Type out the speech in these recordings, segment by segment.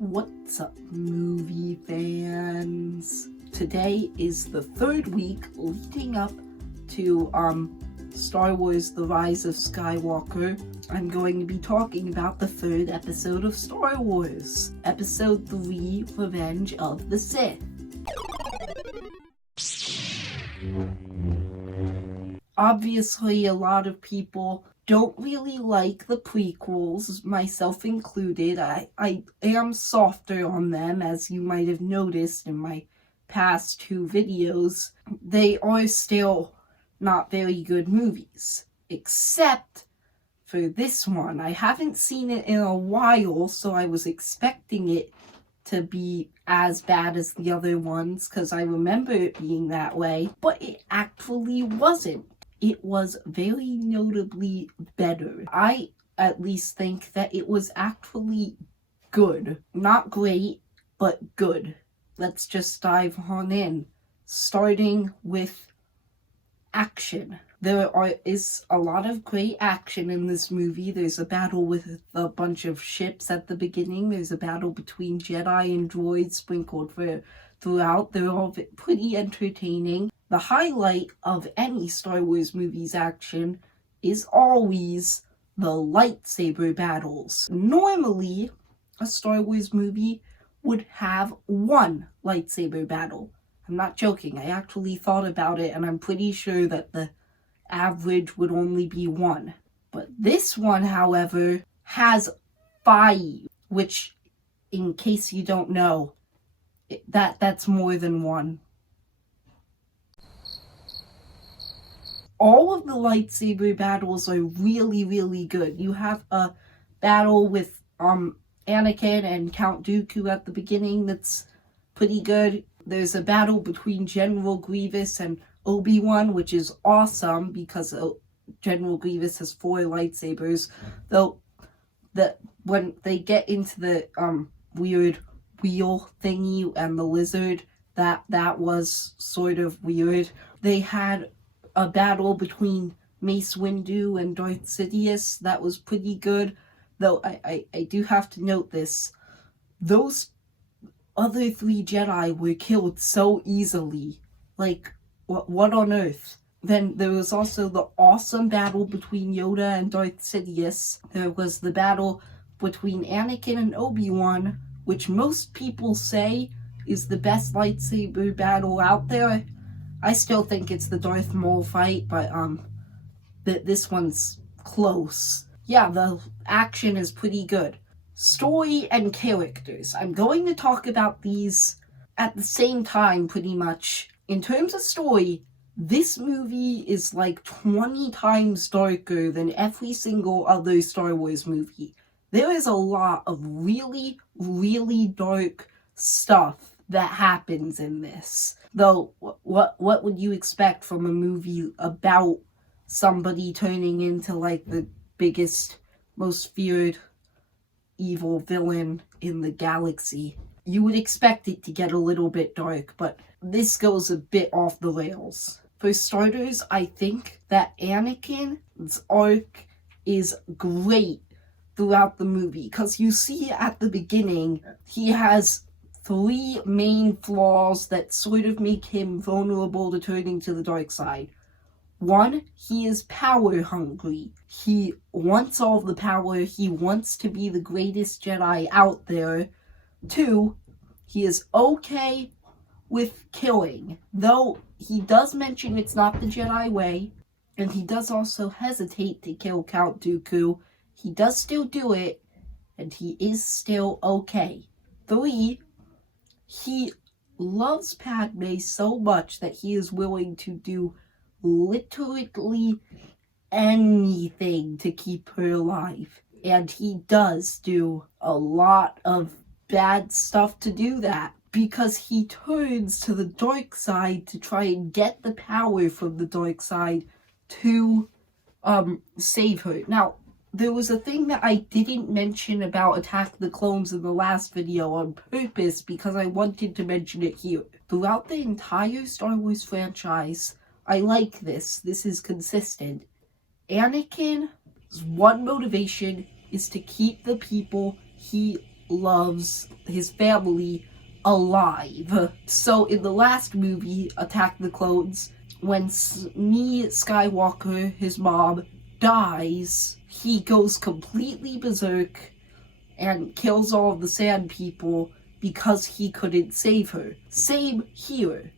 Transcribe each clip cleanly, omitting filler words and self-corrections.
What's up, movie fans? Today is the third week leading up to Star Wars The Rise of Skywalker. I'm going to be talking about the third episode of Star Wars, Episode 3, Revenge of the Sith. Obviously, a lot of people don't really like the prequels, myself included. I am softer on them, as you might have noticed in my past two videos. They are still not very good movies, except for this one. I haven't seen it in a while, so I was expecting it to be as bad as the other ones, because I remember it being that way, but it actually wasn't. It was very notably better. I at least think that it was actually good. Not great, but good. Let's just dive on in. Starting with action. There is a lot of great action in this movie. There's a battle with a bunch of ships at the beginning. There's a battle between Jedi and droids sprinkled throughout. They're all pretty entertaining. The highlight of any Star Wars movie's action is always the lightsaber battles. Normally, a Star Wars movie would have one lightsaber battle. I'm not joking, I actually thought about it, and I'm pretty sure that the average would only be one. But this one, however, has 5, which, in case you don't know, that's more than one. All of the lightsaber battles are really, really good. You have a battle with Anakin and Count Dooku at the beginning that's pretty good. There's a battle between General Grievous and Obi-Wan, which is awesome because General Grievous has 4 lightsabers. Though when they get into the weird wheel thingy and the lizard, that was sort of weird. They had a battle between Mace Windu and Darth Sidious that was pretty good, though I do have to note this. Those other 3 Jedi were killed so easily. Like, what on earth? Then there was also the awesome battle between Yoda and Darth Sidious. There was the battle between Anakin and Obi-Wan, which most people say is the best lightsaber battle out there. I still think it's the Darth Maul fight, but this one's close. Yeah, the action is pretty good. Story and characters. I'm going to talk about these at the same time, pretty much. In terms of story, this movie is like 20 times darker than every single other Star Wars movie. There is a lot of really, really dark stuff that happens in this. Though, what would you expect from a movie about somebody turning into like the biggest, most feared evil villain in the galaxy? You would expect it to get a little bit dark, but this goes a bit off the rails. For starters, I think that Anakin's arc is great throughout the movie, because you see at the beginning, he has 3 main flaws that sort of make him vulnerable to turning to the dark side. 1, he is power hungry. He wants all the power. He wants to be the greatest Jedi out there. 2, he is okay with killing, though he does mention it's not the Jedi way, and he does also hesitate to kill Count Dooku. He does still do it, and he is still okay. 3, he loves Padme so much that he is willing to do literally anything to keep her alive. And he does do a lot of bad stuff to do that, because he turns to the dark side to try and get the power from the dark side to save her. Now, there was a thing that I didn't mention about Attack the Clones in the last video on purpose, because I wanted to mention it here. Throughout the entire Star Wars franchise, I like this. This is consistent. Anakin's one motivation is to keep the people he loves his family alive. So in the last movie, Attack the Clones, when Smee Skywalker, his mom, dies, he goes completely berserk and kills all of the Sand People because he couldn't save her. Same here.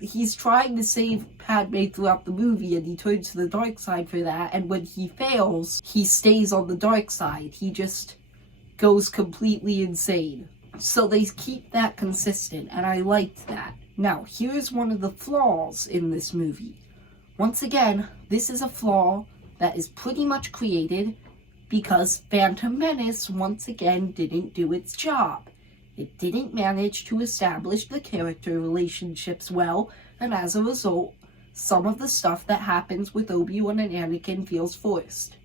He's trying to save Padme throughout the movie, and he turns to the dark side for that, and when he fails, he stays on the dark side. He just goes completely insane. So they keep that consistent, and I liked that. Now, here's one of the flaws in this movie. Once again, this is a flaw that is pretty much created because Phantom Menace once again didn't do its job. It didn't manage to establish the character relationships well, and as a result, some of the stuff that happens with Obi-Wan and Anakin feels forced.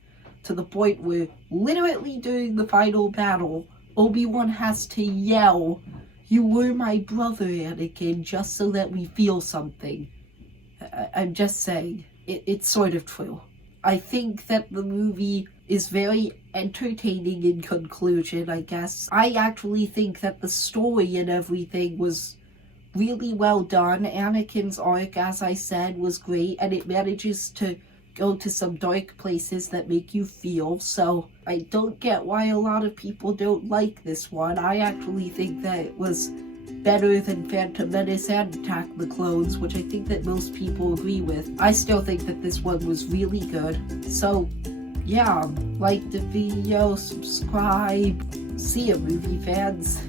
To the point where, literally during the final battle, Obi-Wan has to yell, "You were my brother, Anakin," just so that we feel something. I'm just saying, it's sort of true. I think that the movie is very entertaining in conclusion, I guess. I actually think that the story and everything was really well done. Anakin's arc, as I said, was great, and it manages to go to some dark places that make you feel, so I don't get why a lot of people don't like this one. I actually think that it was better than Phantom Menace and Attack the Clones, which I think that most people agree with. I still think that this one was really good. So, yeah, like the video, subscribe, see ya, movie fans.